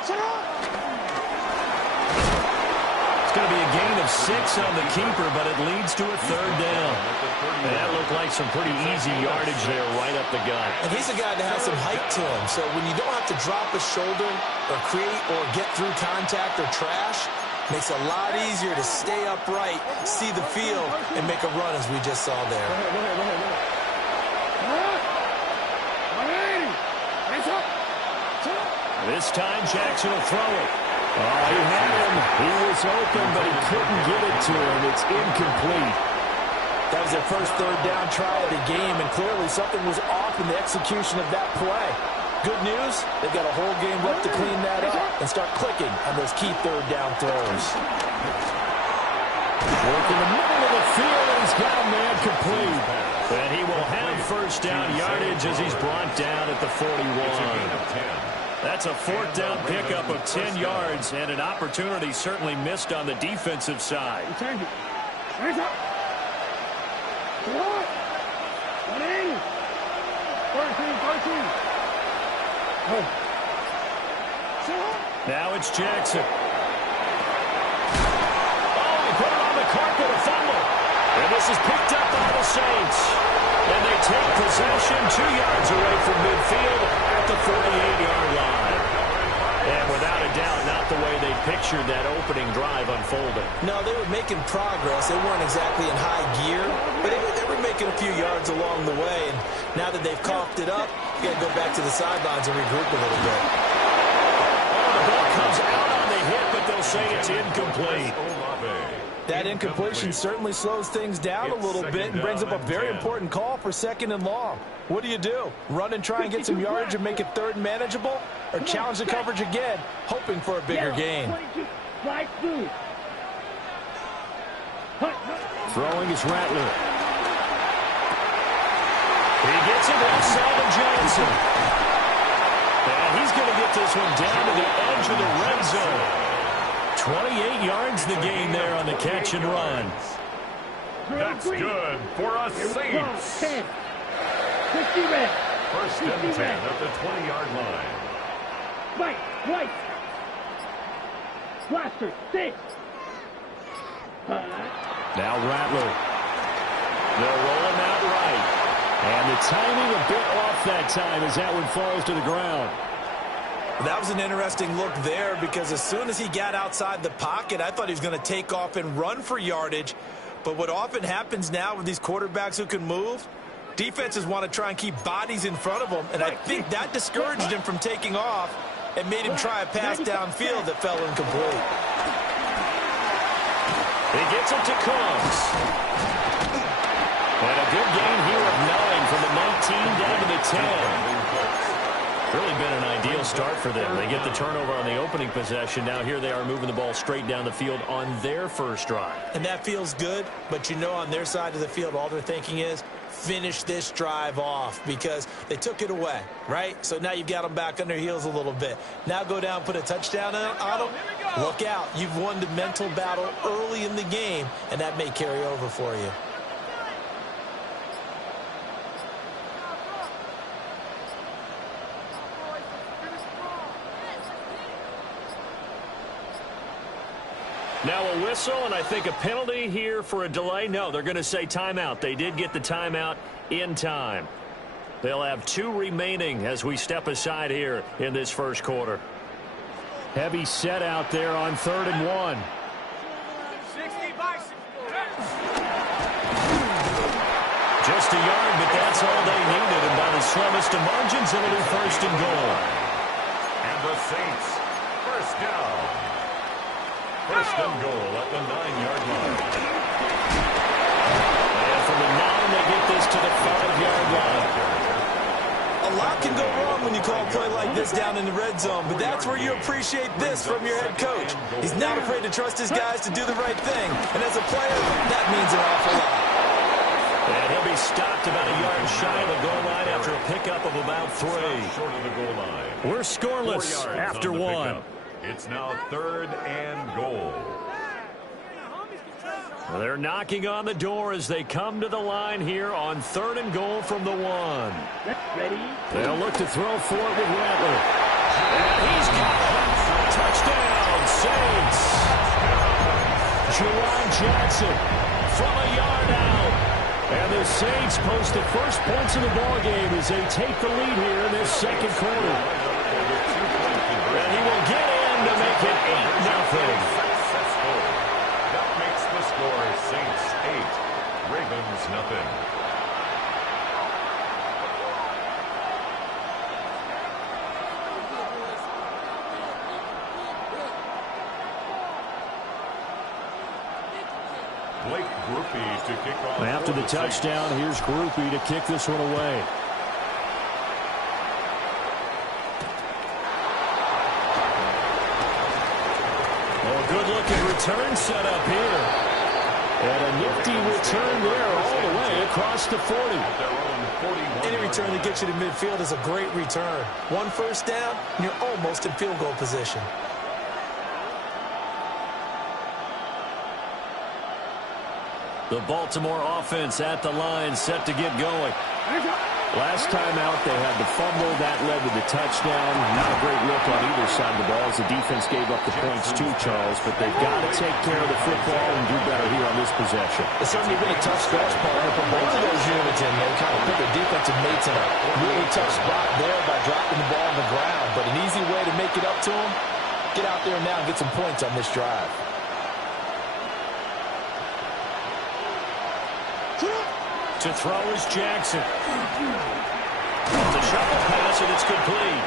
It's going to be a gain of 6 on the keeper, but it leads to a third down. And that looked like some pretty easy yardage there right up the gut. And he's a guy that has some height to him. So when you don't have to drop a shoulder or create or get through contact or trash, makes it a lot easier to stay upright, see the field, and make a run as we just saw there. This time Jackson will throw it. Oh, he had him. He was open, but he couldn't get it to him. It's incomplete. That was their first third down try of the game, and clearly something was off in the execution of that play. Good news, they've got a whole game left to clean that up and start clicking on those key third down throws. Work in the middle of the field, and he's got a man complete. And he will have first down yardage as he's brought down at the 41. That's a fourth down pickup of 10 yards, and an opportunity certainly missed on the defensive side. Now it's Jackson. Oh, he put it on the carpet, a fumble. And this is picked up by the Saints. And they take possession 2 yards away from midfield at the 48-yard line. And without a doubt, not the way they pictured that opening drive unfolding. No, they were making progress. They weren't exactly in high gear, but they were making a few yards along the way. And now that they've coughed it up, you got to go back to the sidelines and regroup a little bit. Oh, the ball comes out on the hit, but they'll say it's incomplete. That incompletion certainly slows things down a little bit and brings up a very important call for second and long. What do? Run and try and get some yardage and make it third and manageable? Or challenge the coverage again, hoping for a bigger gain? Throwing is Rattler. He gets it off Salvin Johnson. And he's going to get this one down to the edge of the red zone. 28 yards the gain there on the catch and run. That's good for us Saints. 10. 50 red. First and 10 at the 20-yard line. Right. Blaster, 6. Now Rattler. They'll roll him out right. And the timing a bit off that time as that one falls to the ground. That was an interesting look there because as soon as he got outside the pocket, I thought he was going to take off and run for yardage. But what often happens now with these quarterbacks who can move, defenses want to try and keep bodies in front of them. And I think that discouraged him from taking off and made him try a pass downfield that fell incomplete. He gets it to Combs. And a good gain here of 9 from the 19 down to the 10. Really been an ideal start for them. They get the turnover on the opening possession. Now here they are moving the ball straight down the field on their first drive. And that feels good, but you know on their side of the field all they're thinking is finish this drive off because they took it away, right? So now you've got them back on their heels a little bit. Now go down, put a touchdown on them. Look out. You've won the mental battle early in the game, and that may carry over for you. Now a whistle, and I think a penalty here for a delay. No, they're going to say timeout. They did get the timeout in time. They'll have 2 remaining as we step aside here in this first quarter. Heavy set out there on 3rd and 1. Just a yard, but that's all they needed. And by the slimmest of margins, it'll be 1st and goal. And the Saints, first down. First and goal at the 9-yard line. And from the 9, they get this to the 5-yard line. A lot can go wrong when you call a play like this down in the red zone, but that's where you appreciate this from your head coach. He's not afraid to trust his guys to do the right thing, and as a player, that means an awful lot. And he'll be stopped about a yard shy of the goal line after a pickup of about 3. Short of the goal line. We're scoreless after 1. It's now 3rd and goal. They're knocking on the door as they come to the line here on 3rd and goal from the 1. Ready? They'll look to throw for it with Rattler. And he's got it. Jackson from a yard out. And the Saints post the first points of the ballgame as they take the lead here in this second quarter. And he will get in to make it 8-0. That makes the score Saints 8, Ravens 0. To kick off after the touchdown, here's Groupie to kick this one away. Oh, good-looking return set up here. And a nifty return there all the way across the 40. Any return that gets you to midfield is a great return. One first down, and you're almost in field goal position. The Baltimore offense at the line, set to get going. Last time out, they had the fumble. That led to the touchdown. Not a great look on either side of the ball as the defense gave up the points too, Charles. But they've got to take care of the football and do better here on this possession. It's certainly been a tough stretch, partner, for both of those units, and they kind of put their defensive mates in a really tough spot there by dropping the ball on the ground. But an easy way to make it up to them, get out there now and get some points on this drive. To throw is Jackson. The shuffle pass, and it's complete.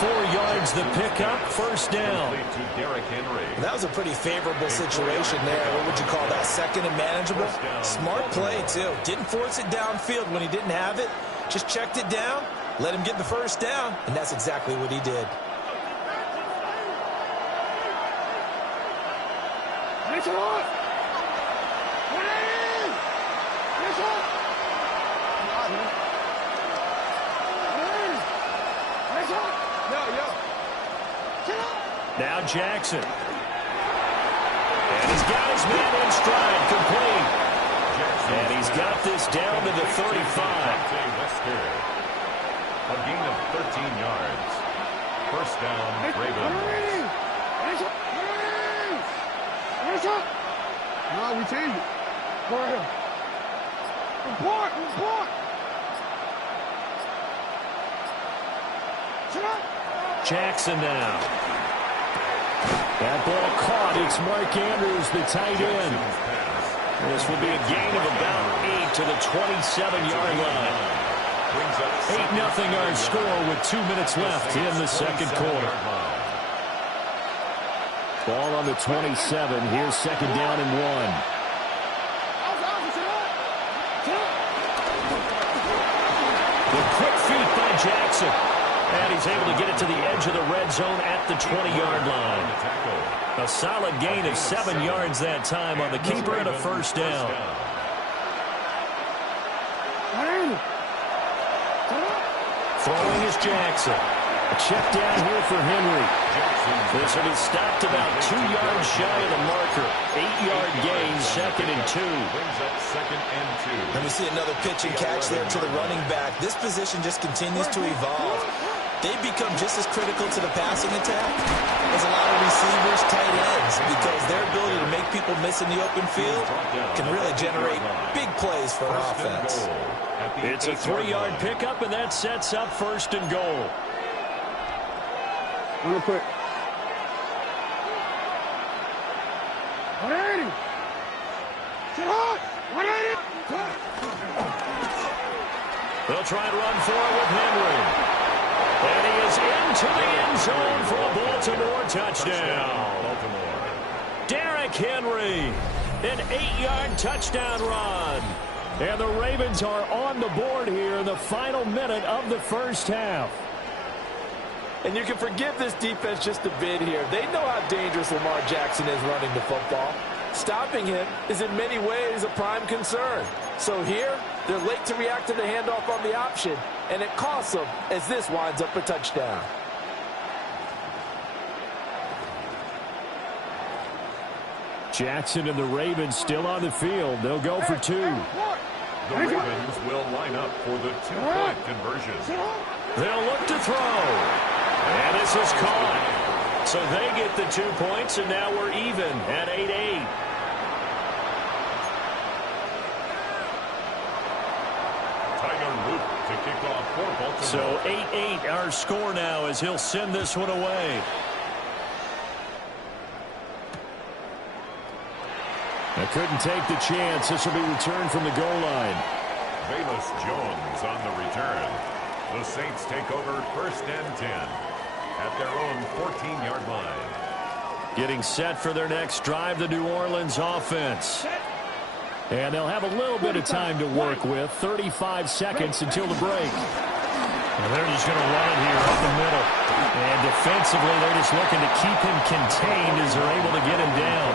4 yards the pickup, first down. That was a pretty favorable situation there. What would you call that? Second and manageable? Smart play, too. Didn't force it downfield when he didn't have it. Just checked it down, let him get the first down, and that's exactly what he did. Nice one. Now Jackson. And he's got his man in stride, complete. And he's got this down to the 35. A gain of 13 yards. First down, Ravens. No, we changed it. Go ahead. Report. Jackson now. That ball caught. It's Mark Andrews, the tight end. This will be a gain of about 8 to the 27-yard line. 8-0 our score with 2 minutes left in the second quarter. Ball on the 27. Here's second down and 1. The quick feet by Jackson. And he's able to get it to the edge of the red zone at the 20-yard line. A solid gain of 7 yards that time on the keeper and a first down. Throwing is Jackson. A check down here for Henry. This will be stopped about 2 yards shy of the marker. 8-yard gain, second and 2. Let me see another pitch and catch there to the running back. This position just continues to evolve. They've become just as critical to the passing attack as a lot of receivers, tight ends, because their ability to make people miss in the open field can really generate big plays for an offense. It's a 3-yard pickup, and that sets up first and goal. Real quick. 180. 180. They'll try and run for it with Henry. And he is into the end zone for a Baltimore touchdown. Derrick Henry, an 8-yard touchdown run. And the Ravens are on the board here in the final minute of the first half. And you can forgive this defense just a bit here. They know how dangerous Lamar Jackson is running the football. Stopping him is in many ways a prime concern. So here, they're late to react to the handoff on the option, and it costs them as this winds up a touchdown. Jackson and the Ravens still on the field. They'll go for 2. The Ravens will line up for the 2-point conversion. They'll look to throw. And this is caught. So they get the 2 points, and now we're even at 8-8. To kick off for Baltimore. So 8-8 our score now as he'll send this one away. I couldn't take the chance. This will be returned from the goal line. Bayless Jones on the return. The Saints take over 1st and 10 at their own 14-yard line. Getting set for their next drive, the New Orleans offense. And they'll have a little bit of time to work with. 35 seconds until the break. And they're just going to run it here up the middle. And defensively, they're just looking to keep him contained as they're able to get him down.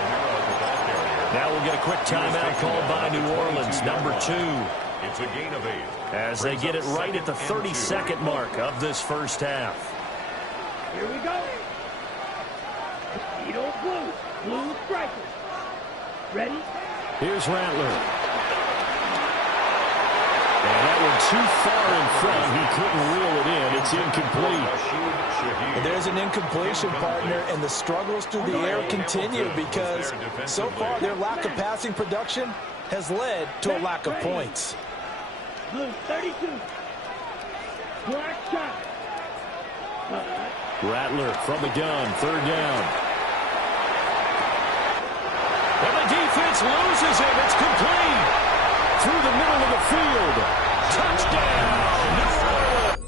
Now we'll get a quick timeout called by New Orleans, number 2. It's a gain of 8. As they get it right at the 30-second mark of this first half. Here we go. Mosquito blue. Blue strikers. Ready? Here's Rattler. And that one too far in front. He couldn't reel it in. It's incomplete. And there's an incompletion, partner, and the struggles through the air continue because so far their lack of passing production has led to a lack of points. Blue 32. Black shot. Rattler from the gun. 3rd down. And the defense loses him. It's complete. Through the middle of the field. Touchdown, New Orleans.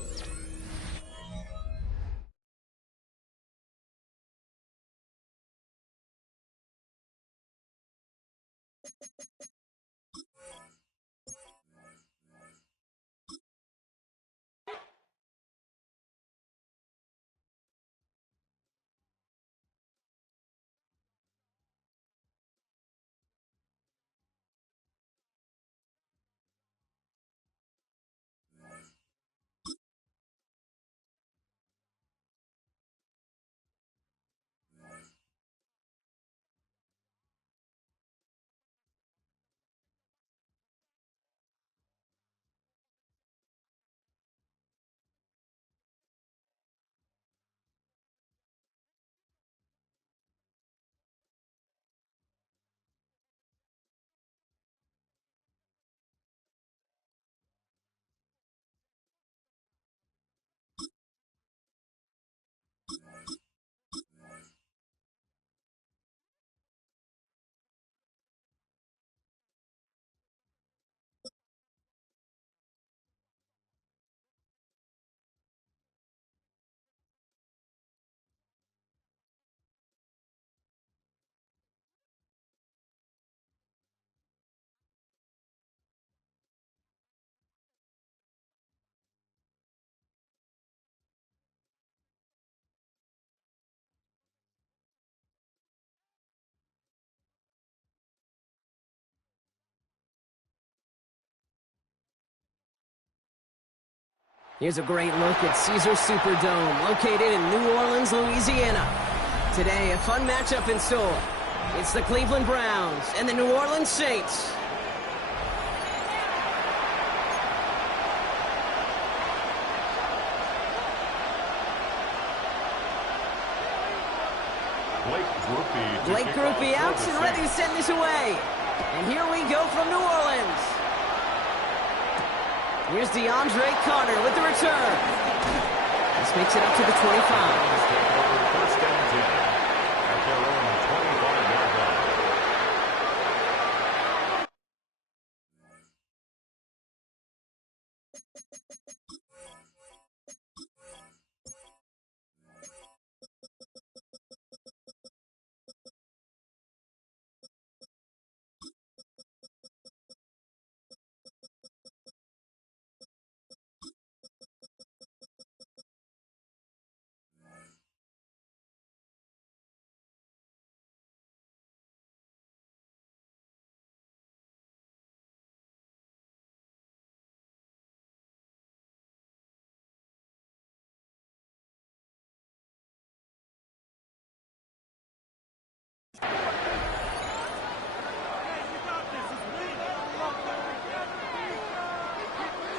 Here's a great look at Caesars Superdome, located in New Orleans, Louisiana. Today, a fun matchup in store. It's the Cleveland Browns and the New Orleans Saints. Blake Groupie out and ready to send this away. And here we go from New Orleans. Here's DeAndre Carter with the return. This makes it up to the 25. First and 10 at their own 25-yard line.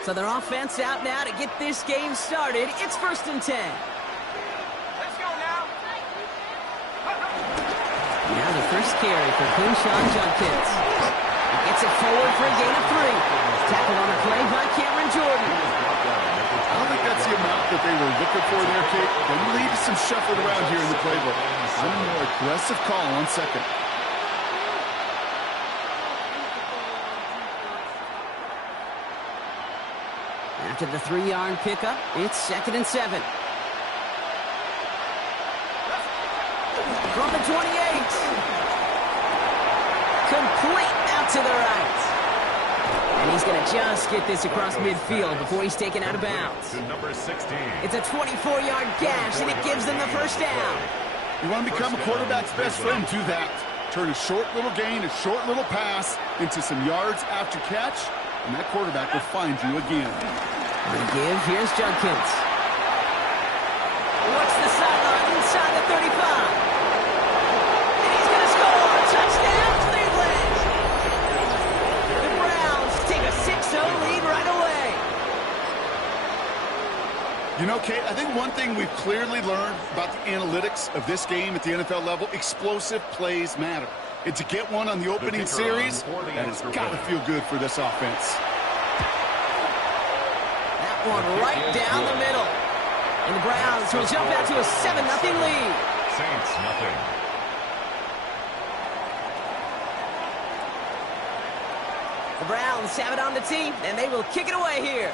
So their offense out now to get this game started. It's 1st and 10. Let's go now. first carry for Quinshon Judkins. He gets it forward for a gain of 3. Tackled on the play by Cameron Jordan. I don't think that's the amount that they were looking for there, Kate. They lead to some shuffled around here in the playbook. A more aggressive call on second. After the 3-yard pickup, it's 2nd and 7. From the 28. Complete out to the right. And he's going to just get this across midfield before he's taken out of bounds. To number 16. It's a 24-yard gash, and it gives them the first down. You want to become a quarterback's best friend, do that. Turn a short little gain, a short little pass into some yards after catch, and that quarterback will find you again. On the give, here's Judkins. What's the sideline inside the 35? And he's going to score! Touchdown, Cleveland! The Browns take a 6-0 lead right away. You know, Kate, I think one thing we've clearly learned about the analytics of this game at the NFL level, explosive plays matter. And to get one on the opening series, that has got to feel good for this offense. That one right down the middle. And the Browns will jump out to a 7-0 lead. Saints, nothing. The Browns have it on the tee, and they will kick it away here.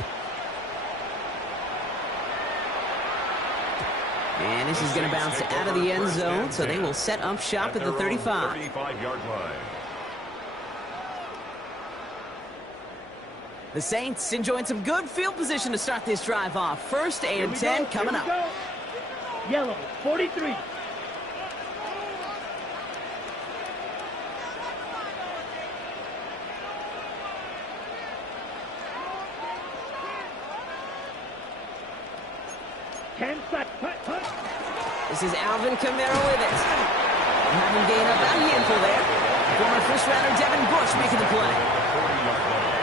And this is going to bounce out of the end zone, so they will set up shop at the 35. 35-yard line. The Saints enjoying some good field position to start this drive off. 1st and 10 coming up. Yellow, 43. This is Alvin Kamara with it. Having gained up that handful there. Former first-rounder Devin Bush making the play.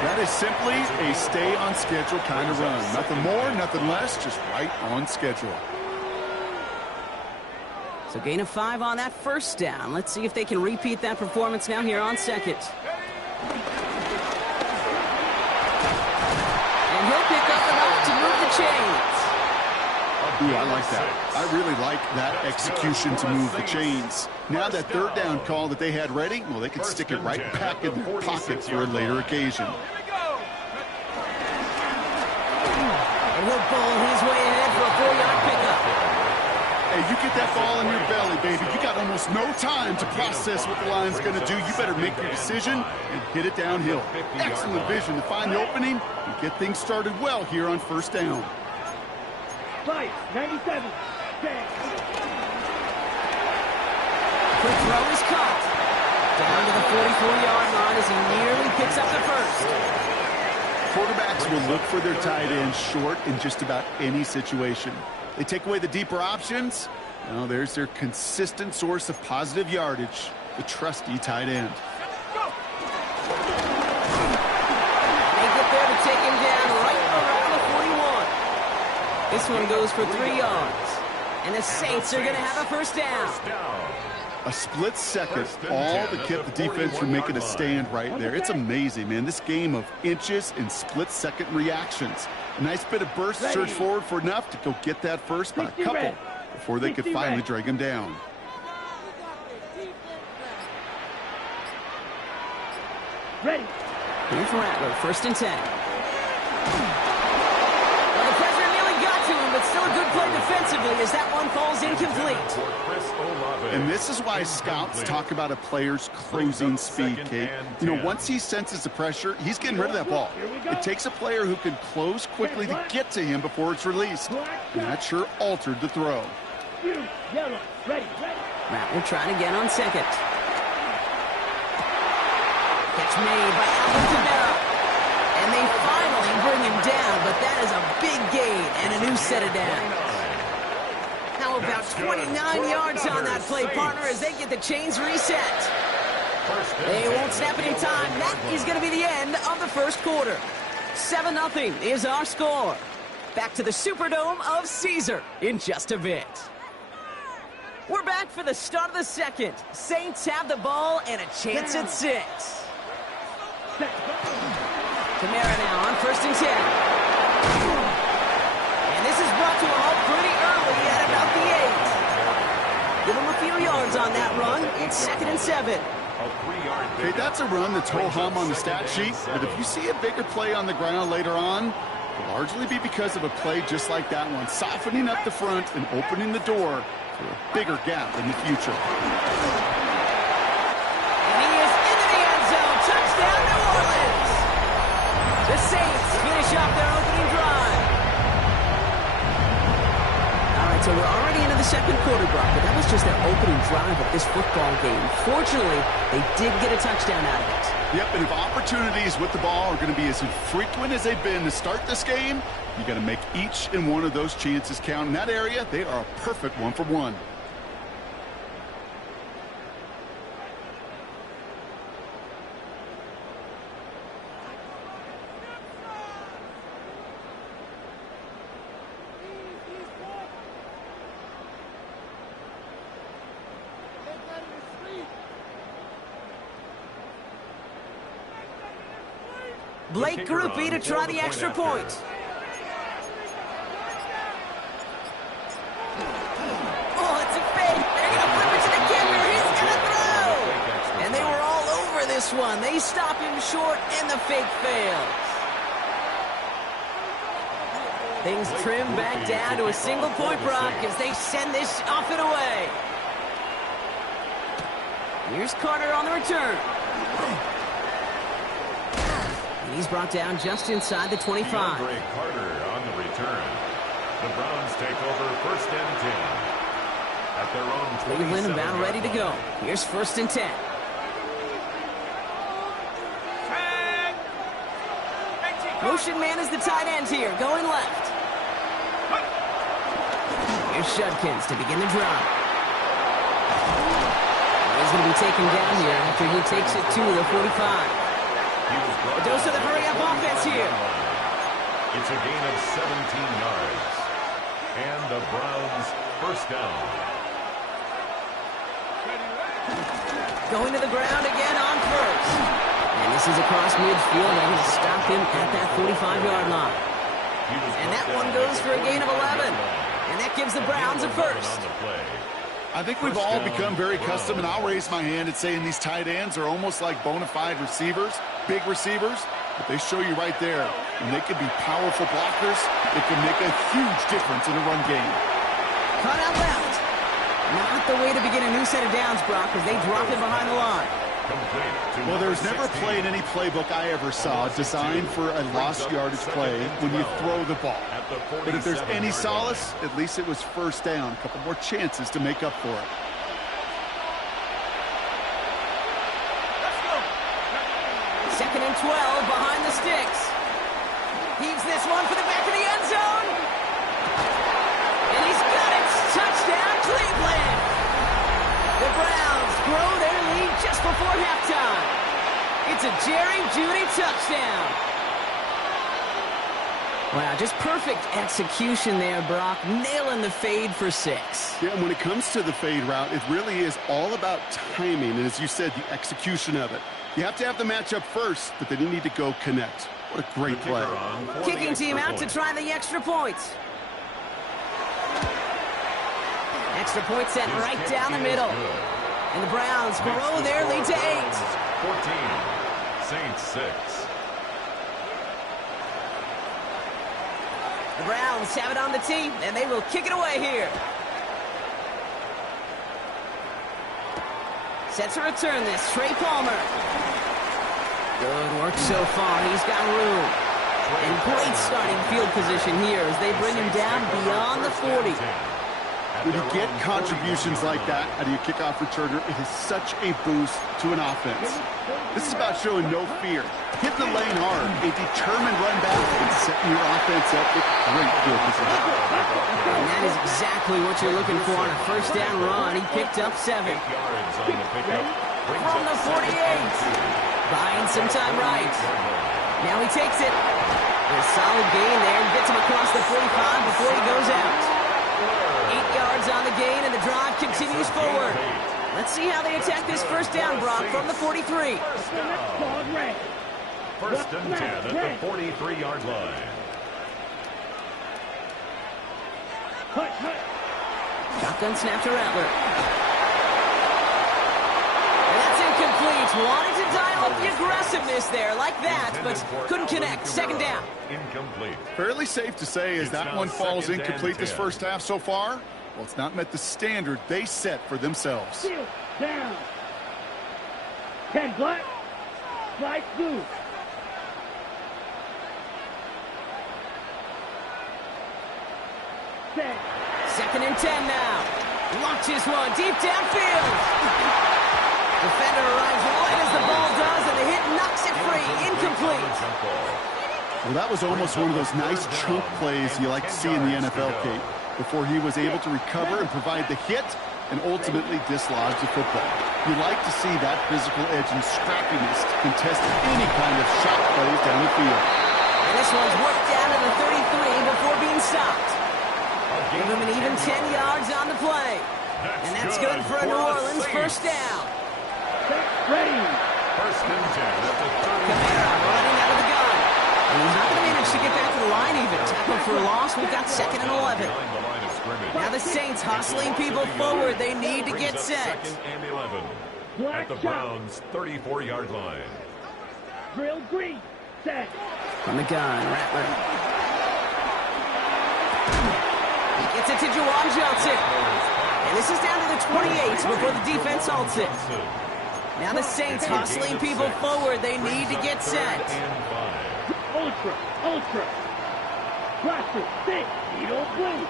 That is simply a stay-on-schedule kind of run. Nothing more, nothing less, just right on schedule. So gain of 5 on that first down. Let's see if they can repeat that performance now here on second. And he'll pick up enough to move the chains. Ooh, I like that. I really like that execution to move the chains. Now that 3rd down call that they had ready, well, they could stick it right back in their pocket for a later occasion. And he'll bowl his way ahead for a 4-yard pickup. Hey, you get that ball in your belly, baby. You got almost no time to process what the line's going to do. You better make your decision and hit it downhill. Excellent vision to find the opening and get things started well here on 1st down. 5, 97. Quick throw is caught. Down to the 44-yard line as he nearly picks up the first. Quarterbacks will look for their tight end short in just about any situation. They take away the deeper options. Well, there's their consistent source of positive yardage, the trusty tight end. They get there to take him down right around the 41. This one goes for 3 yards. And the Saints are going to have a first down. A split second, all that kept the defense from making a stand right there. It's amazing, man. This game of inches and split-second reactions. A nice bit of burst, surge forward for enough to go get that first by a couple before they could finally drag him down. Ready. Here's Rattler, 1st and 10. Well, the pressure nearly got to him, but still a good play defensively as that one falls incomplete. And this is why scouts talk about a player's closing speed, Kate. You know, once he senses the pressure, he's getting rid of that ball. It takes a player who can close quickly to get to him before it's released. And that sure altered the throw. Yellow, ready. Rattler trying again on 2nd. Catch made by Alvin Kamara. And they finally bring him down, but that is a big gain and a new set of downs. How about 29 yards on that play, partner, as they get the chains reset. They won't snap any time. That is going to be the end of the first quarter. 7-0 is our score. Back to the Superdome of Caesar in just a bit. We're back for the start of the second. Saints have the ball and a chance at 6. Kamara now on 1st and 10. And this is brought to a halt pretty early at about the 8. Give him a few yards on that run. It's 2nd and 7. Okay, that's a run that's ho-hum on the stat sheet, but if you see a bigger play on the ground later on, it'll largely be because of a play just like that one, softening up the front and opening the door for a bigger gap in the future. And he is into the end zone. Touchdown, New Orleans. The Saints finish off their opening drive. All right, so we're already into the second quarter, Brock, but that was just their opening drive of this football game. Fortunately, they did get a touchdown out of it. Yep, and if opportunities with the ball are going to be as infrequent as they've been to start this game, you got to make each and one of those chances count. In that area, they are a perfect 1-for-1. Blake Groupie to try the extra point. Oh, it's a fake. They're going to flip it to the kicker. He's going to throw. And they were all over this one. They stop him short, and the fake fails. Things trim back down to a single point, Brock, as they send this off and away. Here's Carter on the return. He's brought down just inside the 25. Andre Carter on the return. The Browns take over 1st and 10. At their own 27. Cleveland about ready to go. Here's 1st and 10. Motion man is the tight end here, going left. Here's Judkins to begin the drive. He's going to be taken down here after he takes it to the 45. A dose of the hurry-up offense here. It's a gain of 17 yards. And the Browns 1st down. Going to the ground again on 1st. And this is across midfield. They're going to stop him at that 45-yard line. And that one goes for a gain of 11. And that gives the Browns a 1st. I think we've all become very accustomed, and I'll raise my hand and saying these tight ends are almost like bona fide receivers, big receivers, but they show you right there, when they can be powerful blockers, it can make a huge difference in a run game. Cut out left. Not the way to begin a new set of downs, Brock, as they drop it behind the line. Well, there's never a play in any playbook I ever saw designed for a lost yardage play when you throw the ball. But if there's any solace, at least it was 1st down. A couple more chances to make up for it. Second and 12 behind the sticks. Heaves this one for the back of the end zone. And he's got it. Touchdown, Cleveland. The Browns grow their lead just before halftime. It's a Jerry Jeudy touchdown. Wow, just perfect execution there, Brock. Nailing the fade for 6. Yeah, and when it comes to the fade route, it really is all about timing. And as you said, the execution of it. You have to have the matchup first, but then you need to go connect. What a great play. Kicking team out to try the extra point. Extra point set right down the middle. And the Browns grow their lead to 8. 14, Saints 6. The Browns have it on the tee, and they will kick it away here. Set to return this, Trey Palmer. Good work so far. He's got room. And great starting field position here as they bring him down beyond the 40. When you get contributions like that out of your kickoff returner, it is such a boost to an offense. This is about showing no fear, hitting the lane hard, a determined run back, and setting your offense up with great field position. And that is exactly what you're looking for on a 1st down run. He picked up 7. From the 48. Buying some time right. Now he takes it. A solid gain there. Gets him across the 45 before he goes out. 8 yards on the gain, and the drive kicks continues forward. Let's see how they attack this first down, Brock, from the 43. First and 10 at the 43-yard line. Shotgun snap to Rattler. And that's incomplete. Wanted to dial up the aggressiveness there like that, but couldn't connect. Second down. Incomplete. Fairly safe to say as that one falls incomplete this first half so far. Well, it's not met the standard they set for themselves. Down. 10 black. Flight blue. Second and 10 now. Launches one deep downfield. Defender arrives right as the ball does, and the hit knocks it free. Incomplete. Well, that was almost one of those nice chunk plays you like to see in the NFL, Kate, before he was able to recover and provide the hit and ultimately dislodge the football. You like to see that physical edge and scrappiness to contest any kind of shot plays down the field. And this one's worked down to the 33 before being stopped. Give him an even 10 yards on the play. And that's good for a New Orleans first down. Ready. First and 10 at the 30. Kamara running out of the gun. And he's not going to manage to get back to the line even. Tackle for a loss. We've got second and 11. Now the Saints hustling people forward. They need to get set. Second and 11 at the Browns' 34-yard line. Drill green. Set. From the gun, Rattler. He gets it to Juwan Johnson. And this is down to the 28 before the defense halts it. Now the Saints hustling people forward. They need to get set. Ultra. Blaster, thick, needle blue.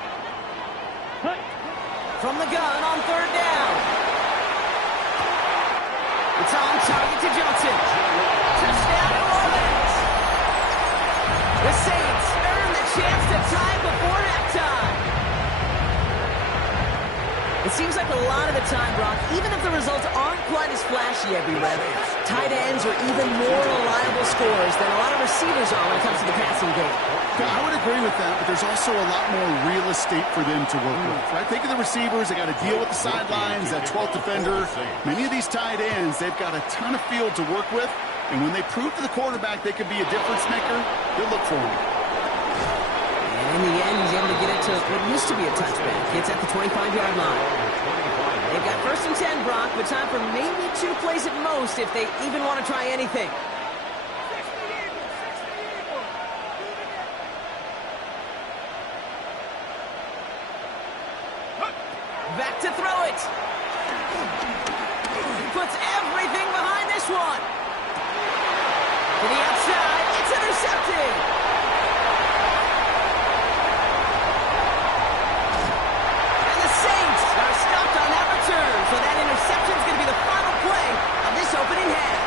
Cut. From the gun on third down. It's on target to Johnson. Touchdown New Orleans. The Saints earn the chance to tie before halftime. It seems like a lot of the time, Brock, even if the results aren't quite as flashy every rep, tight ends are even more reliable scorers than a lot of receivers are when it comes to the passing game. Yeah, I would agree with that, but there's also a lot more real estate for them to work with, right? Think of the receivers. They got to deal with the sidelines, that 12th defender. Many of these tight ends, they've got a ton of field to work with, and when they prove to the quarterback they could be a difference maker, they'll look for him. And in the end, he's able to get it to what used to be a touchback. It's at the 25-yard line. They've got first and 10, Brock, but time for maybe 2 plays at most if they even want to try anything. Back to throw it. He puts everything behind this one. To the outside, it's intercepted. And the Saints are stopped on that return, so that interception is going to be the final play of this opening half.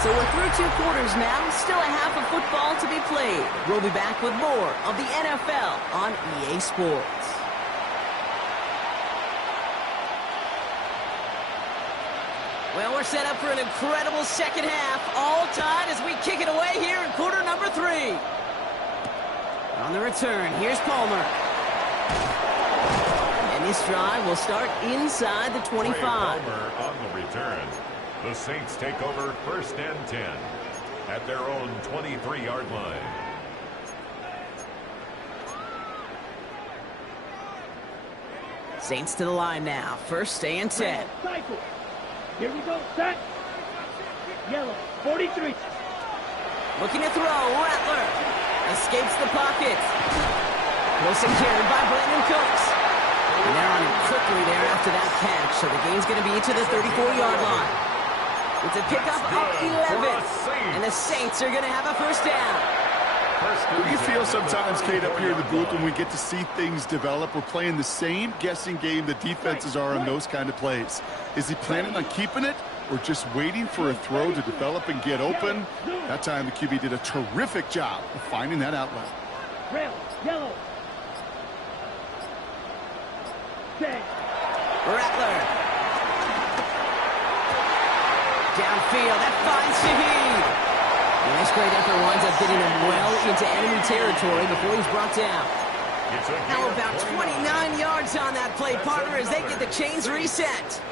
So we're through 2 quarters now, still a half of football to be played. We'll be back with more of the NFL on EA Sports. Well, we're set up for an incredible second half, all tied as we kick it away here in quarter number 3. On the return, here's Palmer. And this drive will start inside the 25. Palmer on the return. The Saints take over first and 10 at their own 23-yard line. Saints to the line now. First and 10. Cycle. Here we go. Set. Yellow. 43. Looking to throw. Rattler escapes the pocket. Close and carried by Brandon Cooks. And they're on him quickly there after that catch. So the game's going to be to the 34-yard line. It's a pickup of 11. And the Saints are going to have a first down. You feel sometimes, Kate, up here in the booth when we get to see things develop, we're playing the same guessing game the defenses are on those kind of plays. Is he planning on keeping it or just waiting for a throw to develop and get open? That time the QB did a terrific job of finding that outlet. Red, yellow. Set. Rattler. Downfield, that finds Shaheed. And this great effort winds up getting him well into enemy territory before he's brought down. How about 29 yards on that play, partner, as they get the chains reset?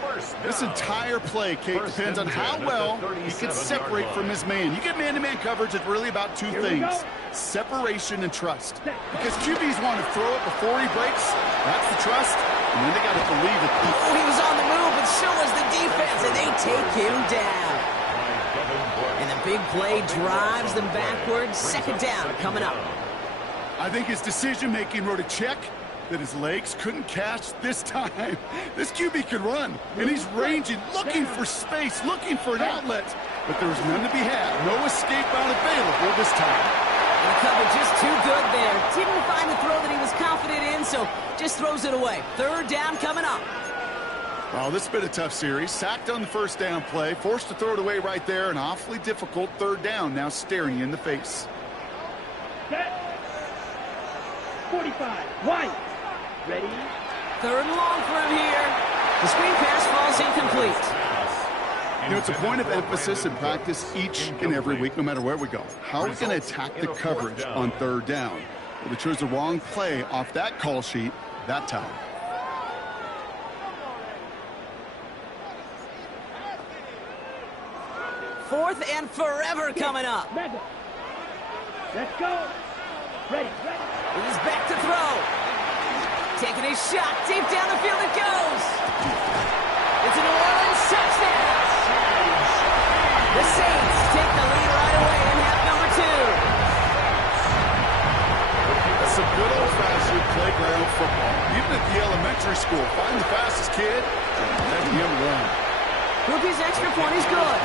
This entire play, Kate, depends on how well he can separate from his man. You get man-to-man coverage, it's really about two things: separation and trust. Because QBs want to throw it before he breaks. That's the trust. And then they got to believe it. Oh, he was on the move, but so was the defense, and they take him down. And the big play drives them backwards. Second down coming up. I think his decision-making wrote a check that his legs couldn't catch this time. This QB can run, and he's ranging, looking for space, looking for an outlet. But there was none to be had. No escape out available this time. And the cover just too good there. Didn't find the throw that he was confident in, so just throws it away. Third down coming up. Well, this has been a tough series. Sacked on the first down play, forced to throw it away right there. An awfully difficult third down now staring you in the face. 45, wide. Ready? Third and long for him here. The screen pass falls incomplete. You know, it's a point of emphasis in practice each and every week, no matter where we go. How are we going to attack the coverage on third down? Well, they chose the wrong play off that call sheet that time. Fourth and forever coming up. Let's go. Ready. He's back to throw. Taking his shot. Deep down the field it goes. It's a New Orleans touchdown. The Saints take the lead right away in half number 2. That's some good old-fashioned playground football. Even at the elementary school, find the fastest kid and let him run. Rookie's extra point is good.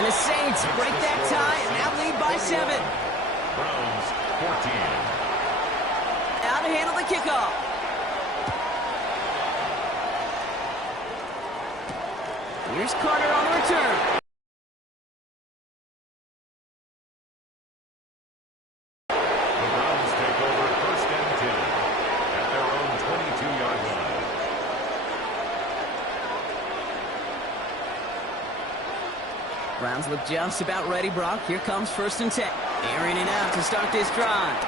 And the Saints break that tie and now lead by 7. Browns 14. Now to handle the kickoff. Here's Carter on the return. The Browns take over first and 10 at their own 22-yard line. Browns look just about ready, Brock. Here comes first and 10. Airing it out to start this drive.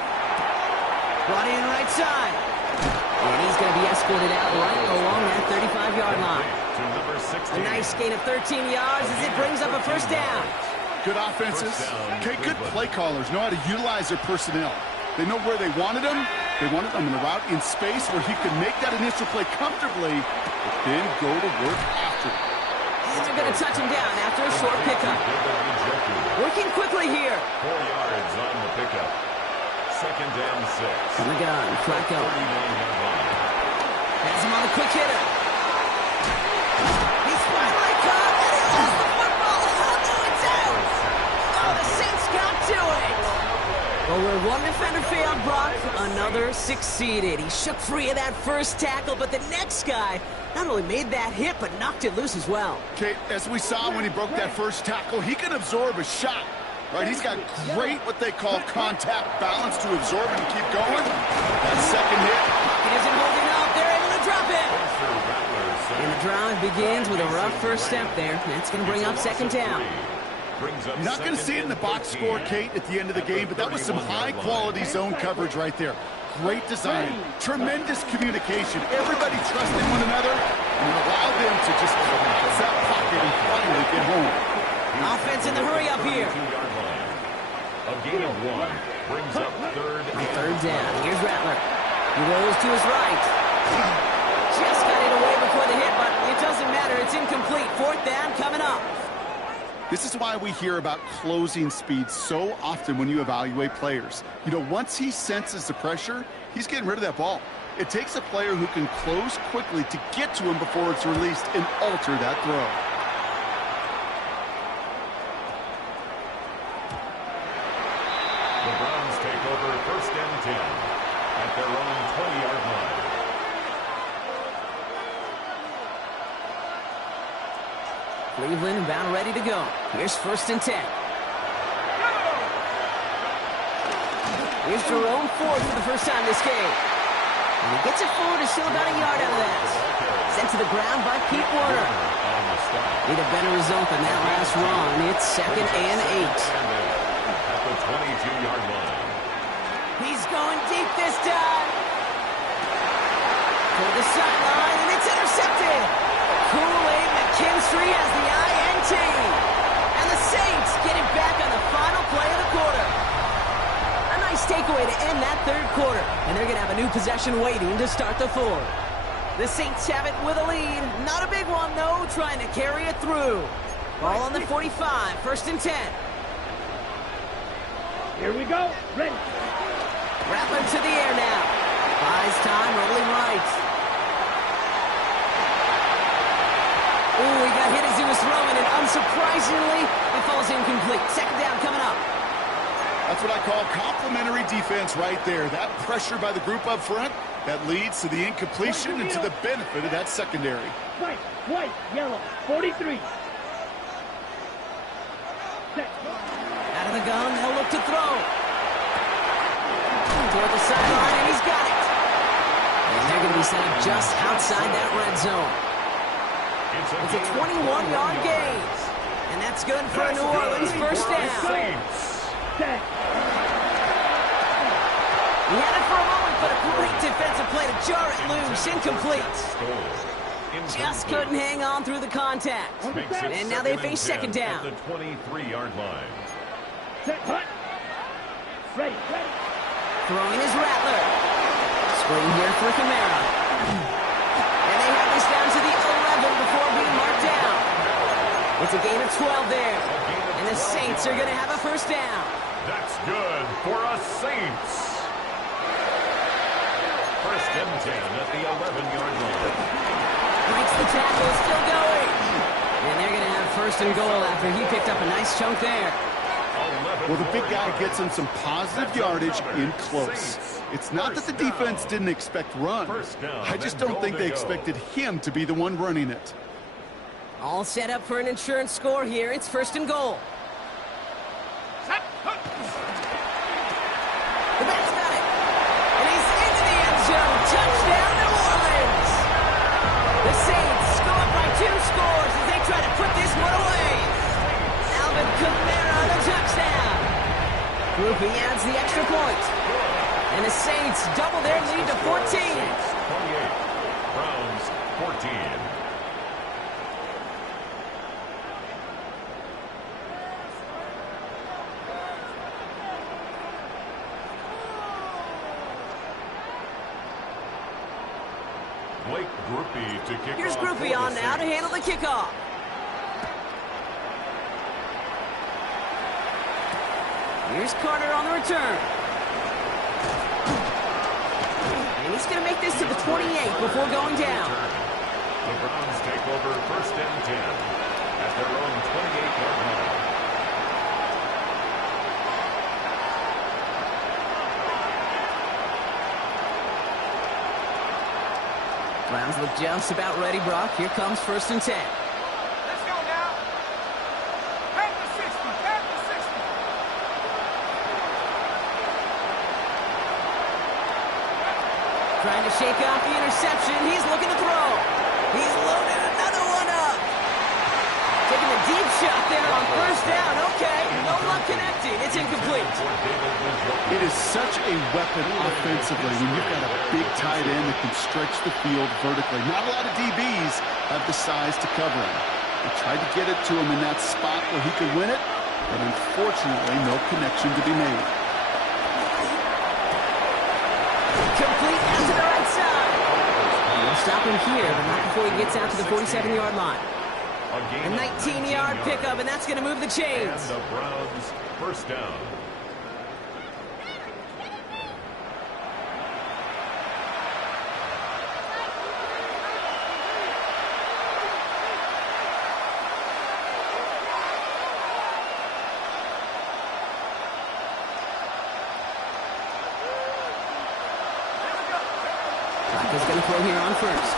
Brought in right side. And he's going to be escorted out right along that 35-yard line. A nice gain of 13 yards as it brings up a first down. Good offenses. Okay, good play callers know how to utilize their personnel. They know where they wanted them. They wanted them in a route in space where he could make that initial play comfortably, but then go to work after it. And they're going to touch him down after a short pickup. Working quickly here. 4 yards on the pickup. Second and 6. On the gun, Flacco. 39-yard line. Has him on the quick hitter. He's finally caught, and he lost the football. Oh, no, it's out. Oh, the Saints got to it. Well, where one defender failed, Brock, another succeeded. He shook free of that first tackle, but the next guy not only made that hit, but knocked it loose as well. Okay, as we saw when he broke that first tackle, he can absorb a shot. Right, he's got great what they call contact balance to absorb and keep going. That second hit. He isn't holding up. They're able to drop it. And the drive begins with a rough first step there. That's going to bring up second down. You're not going to see it in the box score, Kate, at the end of the game, but that was some high-quality zone coverage right there. Great design, tremendous communication. Everybody trusting one another and allowed them to just collapse that pocket and finally get home. Offense in the hurry up here. A gain of 1 brings up third down. Here's Rattler. He rolls to his right. Just got it away before the hit, but it doesn't matter. It's incomplete. Fourth down coming up. This is why we hear about closing speed so often when you evaluate players. You know, once he senses the pressure, he's getting rid of that ball. It takes a player who can close quickly to get to him before it's released and alter that throw. The Browns take over first and 10 at their own 20-yard line. Cleveland about ready to go. Here's first and 10. Here's Jerome Ford for the first time this game. And he gets it forward, is still about a yard out of that. Sent to the ground by Pete Warner. Need a better result than that last run. It's second and 8. At the 22-yard line. He's going deep this time. Toward the sideline, and it's intercepted. Kool-Aid McKinstry has the INT. And the Saints get it back on the final play of the quarter. A nice takeaway to end that third quarter. And they're going to have a new possession waiting to start the fourth. The Saints have it with a lead. Not a big one, though, trying to carry it through. Ball on the 45, 1st and 10. Here we go. Ready. Rattler to the air now. Buys time, rolling right. Ooh, he got hit as he was throwing, and unsurprisingly, it falls incomplete. 2nd down coming up. That's what I call complimentary defense right there. That pressure by the group up front, that leads to the incompletion and to the benefit of that secondary. White, yellow, 43. Set. Out of the gun, they'll look to throw. Toward the sideline, and he's got it. And they're going to be set up just outside that red zone. It's a 21-yard gain. And that's good for a New Orleans 1st down. Set. He had it for a moment, but a great defensive play to jar it loose. Incomplete. Just couldn't hang on through the contact. And now they face 2nd down. At the 23-yard line. Set. Hut. Ready. Throwing is Rattler. Screen here for Kamara. And they have this down to the 11 before being marked down. It's a gain of 12 there. And the Saints are going to have a 1st down. That's good for us Saints. 1st and 10 at the 11-yard line. Breaks the tackle, still going. And they're going to have 1st and goal after he picked up a nice chunk there. Well, the big guy gets him some positive yardage in close. It's not that the defense didn't expect run. I just don't think they expected him to be the one running it. All set up for an insurance score here. It's 1st and goal. The back's got it. And he's into the end zone. Touchdown, New Orleans. The Saints go up by 2 scores as they try to put this one away. Alvin Kamara, the touchdown. Groupie adds the extra point. And the Saints double their lead to 14. 28. Browns 14. Blake Groupie to kick Here's off Groupie for on the now to Saints. handle the kickoff. Here's Carter on the return. And he's going to make this to the 28 before going down. The Browns take over 1st and 10 at their own 28-yard line. Browns look just about ready, Brock. Here comes 1st and 10. Let's go now. Back to 60. Back to 60. Trying to shake off the interception. He's looking to throw. He's loaded another one up. Taking a deep shot there on 1st down. Okay, no luck connecting. It's incomplete. It is such a weapon offensively when you've got a big tight end that can stretch the field vertically. Not a lot of DBs have the size to cover him. They tried to get it to him in that spot where he could win it, but unfortunately no connection to be made. Complete out to the right side. We'll stop him here, but not before he gets out to the 47-yard line. A 19-yard pickup, and that's going to move the chains. And the Browns 1st down. He's going to throw here on 1st.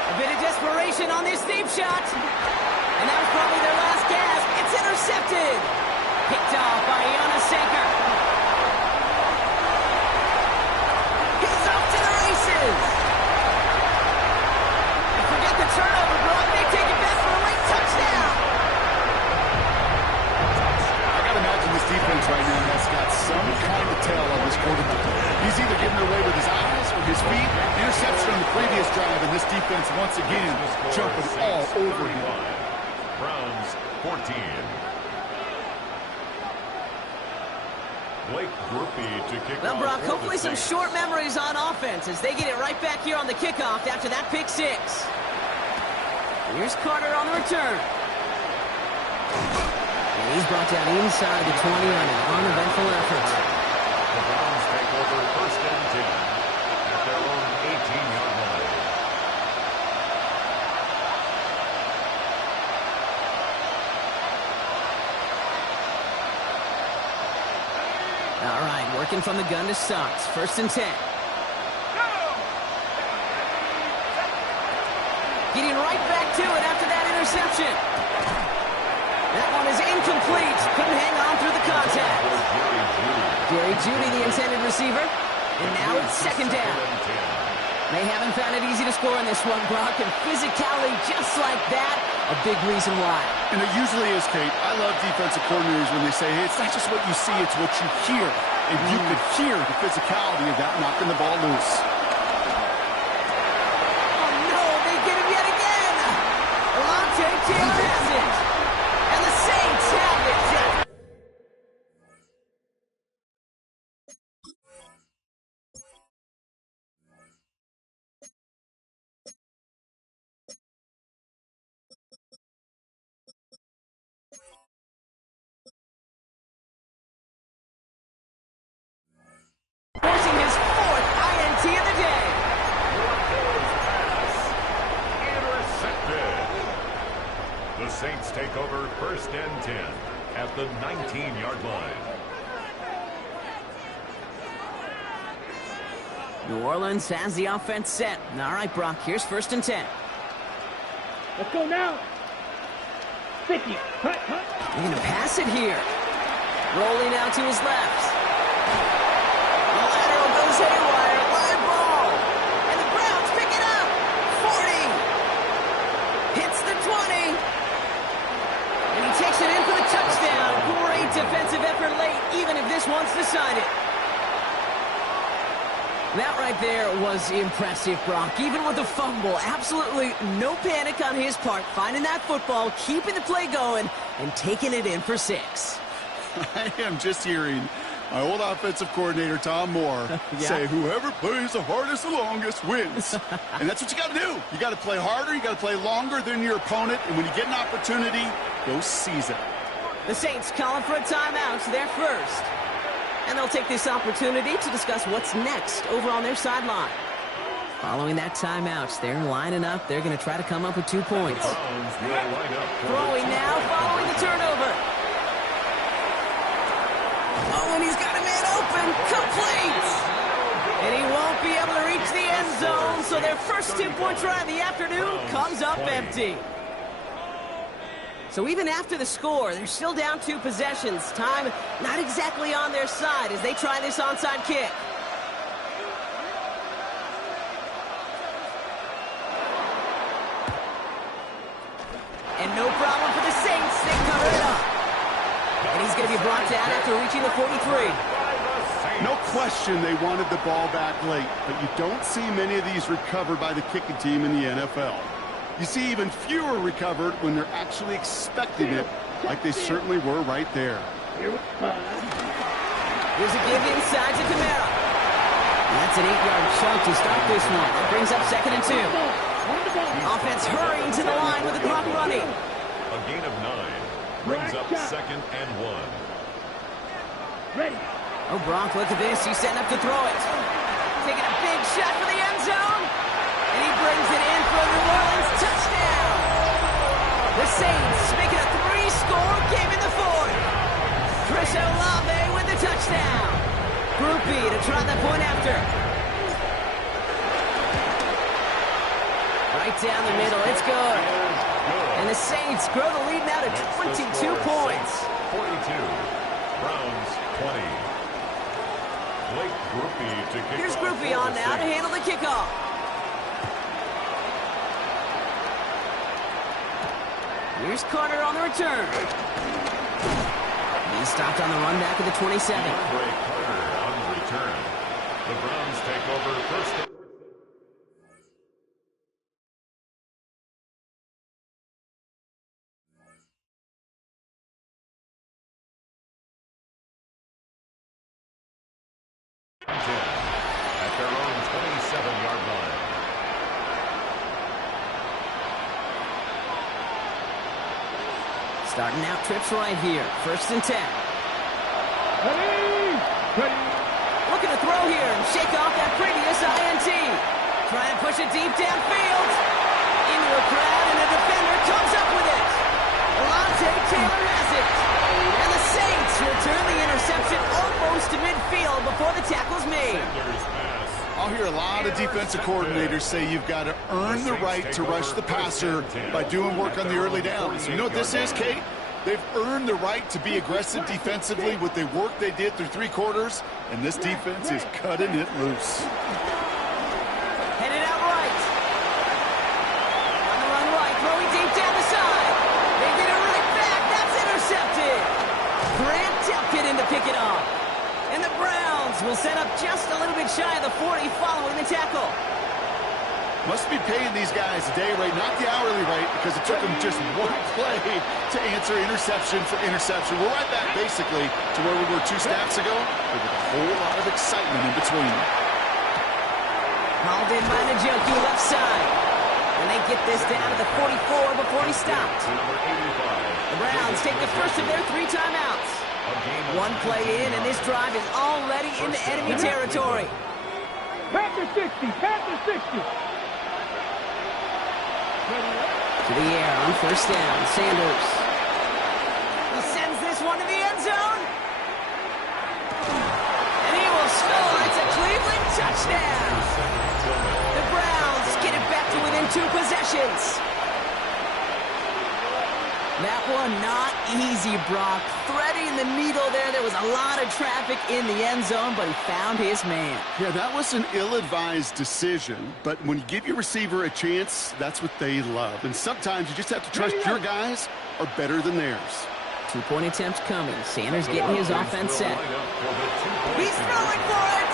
A bit of desperation on this deep shot. And that was probably their last gasp. It's intercepted. Picked off by Saker. He's off to the races. And forget the turnover, Brock. They take it back for a late touchdown. I got to imagine defense right now has got some kind of tell on this quarterback. He's either getting away with his eyes or His feet, interception on the previous drive, and this defense once again jumping all over him. Browns 14. Blake Groupie to kick Well, off. Brock, hopefully some short memories on offense as they get it right back here on the kickoff after that pick six. Here's Carter on the return. And he's brought down inside the 20 on an uneventful effort. The Browns take over first and 10 at their own 18-yard line. All right, working from the gun to start. First and 10. Getting right back to it after that interception. That one is incomplete. Couldn't hang on through the contact. Jerry Jeudy, the intended receiver. And now it's second down. They haven't found it easy to score in this one, Brock, and physicality just like that, a big reason why. And it usually is, Kate. I love defensive coordinators when they say, hey, it's not just what you see, it's what you hear. And you could hear the physicality of that knocking the ball loose. Oh, no, they get him yet again. Alontae Taylor has it. And the Saints have it. Forcing his fourth INT of the day. Intercepted. The Saints take over first and 10 at the 19-yard line. New Orleans has the offense set. All right, Brock, here's first and 10. Let's go now. 50. Cut. They're going to pass it here. Rolling out to his left. The lateral goes haywire. Live ball. And the Browns pick it up. 40. Hits the 20. And he takes it in for the touchdown. Great defensive effort late, even if this one's decided. That right there was impressive, Brock. Even with the fumble, absolutely no panic on his part. Finding that football, keeping the play going, and taking it in for 6. I am just hearing my old offensive coordinator, Tom Moore, say, whoever plays the hardest the longest wins. And that's what you got to do. You got to play harder. You got to play longer than your opponent. And when you get an opportunity, go seize it. The Saints calling for a timeout. They're first. And they'll take this opportunity to discuss what's next over on their sideline. Following that timeout, they're lining up. They're going to try to come up with 2 points. Throwing now, following the turnover. Oh, and he's got a man open. Complete. And he won't be able to reach the end zone, so their first 2-point try of the afternoon comes up empty. So even after the score, they're still down 2 possessions. Time not exactly on their side as they try this onside kick. And no problem for the Saints. They cover it up. And he's going to be brought down after reaching the 43. No question they wanted the ball back late, but you don't see many of these recovered by the kicking team in the NFL. You see even fewer recovered when they're actually expecting it, like they certainly were right there. Here's a give inside to Kamara. That's an 8-yard chunk to start this one. That brings up second and 2. Offense hurrying to the line with the clock running. A gain of 9 brings up second and 1. Ready. Oh, Brock, look at this. He's setting up to throw it. Taking a big shot for the end zone. And he brings it in for a New Orleans touchdown. The Saints make it a 3-score game in the 4th. Chris Olave with the touchdown. Groupie to try the point after. Right down the middle. It's good. And the Saints grow the lead now to 22 points. 42. Browns 20. Blake Groupie to kick Here's off Groupie on now to handle the kickoff. Here's Carter on the return. He's stopped on the run back at the 27. Carter on the return. The Browns take over first. Starting out trips right here. 1st and 10. Ready. Looking to throw here and shake off that previous INT. Trying to push it deep downfield. Into a crowd, and a defender comes up with it. Alontae Taylor has it. And the Saints return the interception almost to midfield before the tackle's made. I'll hear a lot of defensive coordinators say you've got to earn the right to rush the passer by doing work on the early downs. You know what this is, Kate? They've earned the right to be aggressive defensively with the work they did through 3 quarters, and this defense is cutting it loose. Headed out right. On the run right, throwing deep down the side. They get it right back. That's intercepted. Grant Telkin in to pick it off. And the Browns will set up just a little bit shy of the 40 following the tackle. Must be paying these guys a day rate, not the hourly rate, because it took them just 1 play to answer interception for interception. We're right back, basically, to where we were 2 snaps ago, with a whole lot of excitement in between. Hauled in by the junkie left side. And they get this down to the 44 before he stopped. The Browns take the first of their 3 timeouts. 1 play in, and this drive is already into enemy territory. Panther 60. Panther 60. To the air on 1st down, Sanders. He sends this one to the end zone. And he will score. It's a Cleveland touchdown. The Browns get it back to within 2 possessions. That one not easy, Brock. Threading the needle there. There was a lot of traffic in the end zone, but he found his man. Yeah, that was an ill-advised decision, but when you give your receiver a chance, that's what they love. And sometimes you just have to trust your guys are better than theirs. 2-point attempt coming. Sanders getting his offense set. He's throwing for it!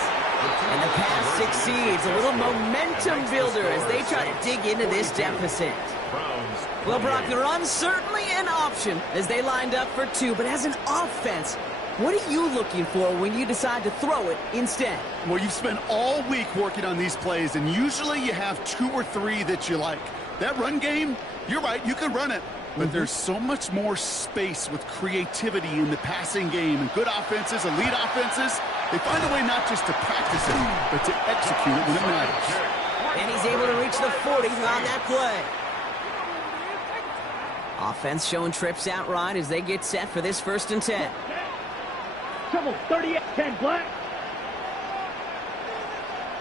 And the pass succeeds. A little momentum builder as they try to dig into this deficit. Well, Brock, the run's certainly an option as they lined up for 2, but as an offense, what are you looking for when you decide to throw it instead? Well, you've spent all week working on these plays, and usually you have 2 or 3 that you like. That run game, you're right, you can run it. But there's so much more space with creativity in the passing game. And good offenses, elite offenses, they find a way not just to practice it, but to execute it when it matters. And he's able to reach the 40 on that play. Offense showing trips out right as they get set for this 1st and 10. Trouble, 38, 10 black.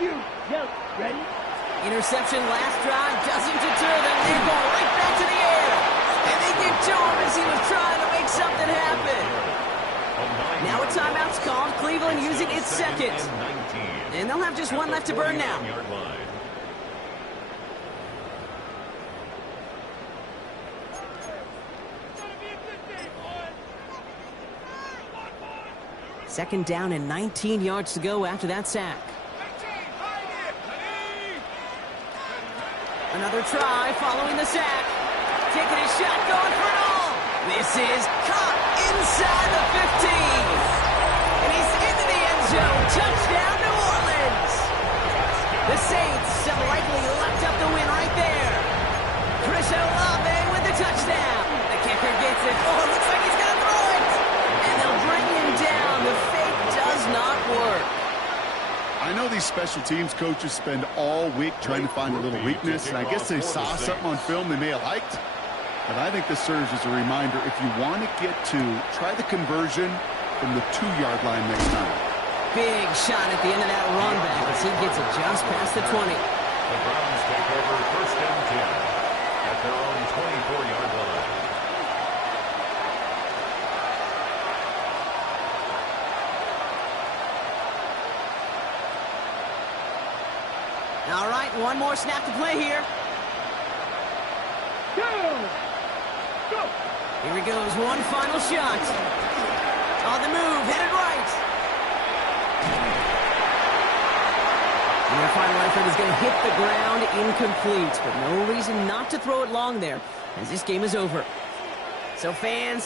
You, yep, ready? Interception last drive doesn't deter them. They go right back to the air. And they get to him as he was trying to make something happen. Now a timeout's called. Cleveland using its 2nd. And they'll have just 1 left to burn now. Second down and 19 yards to go after that sack. Another try following the sack. Taking his shot, going for it all. This is caught inside the 15. And he's into the end zone. Touchdown, New Orleans. The Saints have likely locked up the win right there. Chris Olave with the touchdown. The kicker gets it. Oh, it looks like he's going to throw it. And they'll bring him down. The fake does not work. I know these special teams coaches spend all week trying to find a little weakness, and I guess they saw something on film they may have liked. But I think this serves as a reminder, if you want to get 2, try the conversion from the 2-yard line next time. Big shot at the end of that run back as he gets it just past the 20. The Browns take over 1st and 10 at their own 24-yard line. All right, 1 more snap to play here. Go! Here he goes, 1 final shot. On the move, headed right. And their final effort is going to hit the ground incomplete, but no reason not to throw it long there, as this game is over. So fans,